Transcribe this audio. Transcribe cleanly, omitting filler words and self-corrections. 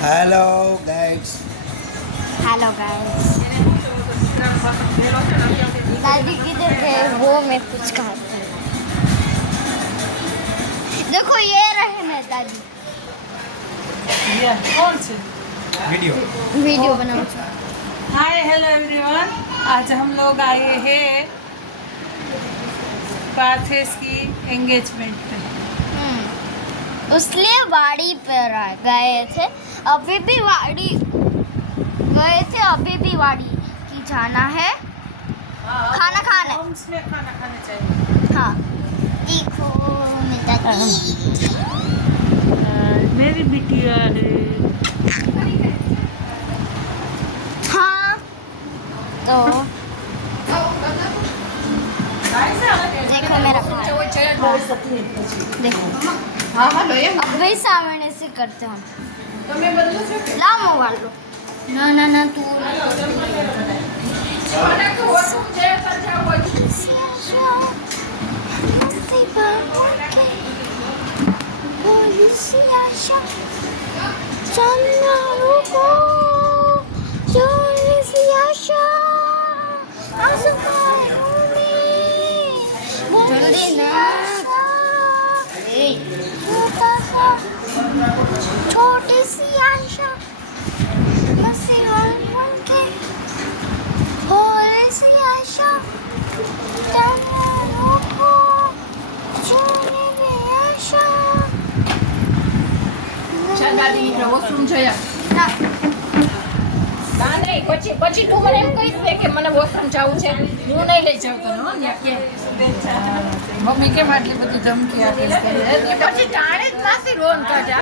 Hello guys. Hello guys. दादी किधर गए वो मैं कुछ खाती हूँ। देखो ये रहे मैं दादी कौन से वीडियो बनाऊँ। Hi hello everyone. आज हम लोग आए हैं पार्थेस की एंगेजमेंट पे। उसलिए वाड़ी पर गए थे। अभी भी वाड़ी गए थे, अभी भी वाड़ी की जाना है। खाना खाना है। में खाना खाना चाहिए। हाँ देखो मैं दादी मेरी बिटिया है। हाँ तो देखो मेरा भाई। देखो अब भाई सामने से करते हम। ला मोबाइल लो। ना ना तू छोटी सी आशा भोली सी आशा વોશરૂમ જોયા ના નહીં પછી તું મને એમ કહીશ ને કે મને વોશરૂમ જવું છે, હું નહીં લઈ જાઉં તને હો ત્યાં કે મમ્મી કેમ આટલી બધી ધમકી આપે છે? પછી ટાણે જ નાસી રોન કાઢે.